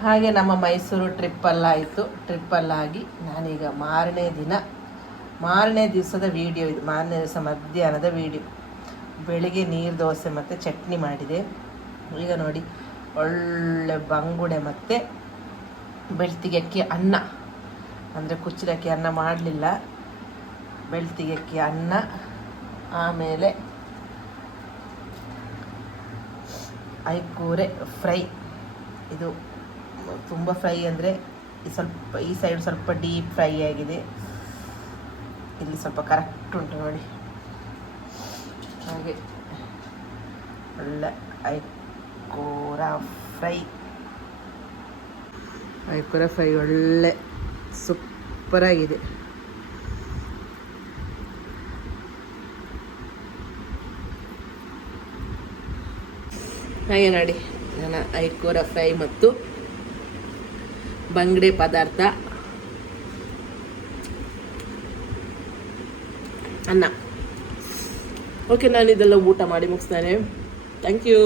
ಹಾಗೆ ನಮ್ಮ ಮೈಸೂರು ಟ್ರಿಪ್ಪಲ್ಲಾಯಿತು ಟ್ರಿಪ್ಪಲ್ಲಾಗಿ ನಾನೀಗ ಮಾರನೇ ದಿನ, ಮಾರನೇ ದಿವಸದ ವೀಡಿಯೋ ಇದು, ಮಾರನೇ ದಿವಸ ಮಧ್ಯಾಹ್ನದ ವೀಡಿಯೋ ಬೆಳಿಗ್ಗೆ ನೀರು ದೋಸೆ ಮತ್ತು ಚಟ್ನಿ ಮಾಡಿದೆ. ಈಗ ನೋಡಿ, ಒಳ್ಳೆ ಬಂಗುಡೆ ಮತ್ತು ಬೆಳ್ತಿಗೆ ಅಕ್ಕಿ ಅನ್ನ. ಅಂದರೆ ಕುಚ್ಚಲಕ್ಕಿ ಅನ್ನ ಮಾಡಲಿಲ್ಲ. ಬೆಳ್ತಿಗೆ ಅಕ್ಕಿ ಅನ್ನ, ಆಮೇಲೆ ಐಕೂರೆ ಫ್ರೈ. ಇದು ತುಂಬ ಫ್ರೈ ಅಂದರೆ ಸ್ವಲ್ಪ ಈ ಸೈಡ್ ಸ್ವಲ್ಪ ಡೀಪ್ ಫ್ರೈ ಆಗಿದೆ. ಇಲ್ಲಿ ಸ್ವಲ್ಪ ಕರೆಕ್ಟ್ ಉಂಟು ನೋಡಿ. ಹಾಗೆ ಒಳ್ಳೆ ಕೋರ ಫ್ರೈ. ಐಕೂರ ಫ್ರೈ ಒಳ್ಳೆ ಸೂಪರಾಗಿದೆ ಹಾಗೆ ನೋಡಿ, ನನ್ನ ಐಕೋರ ಫ್ರೈ ಮತ್ತು ಬಂಗಡೆ ಪದಾರ್ಥ. ಅನ್ನ. ಓಕೆ ನಾನು ಇದೆಲ್ಲ ಊಟ ಮಾಡಿ ಮುಗಿಸ್ತೇನೆ. Thank you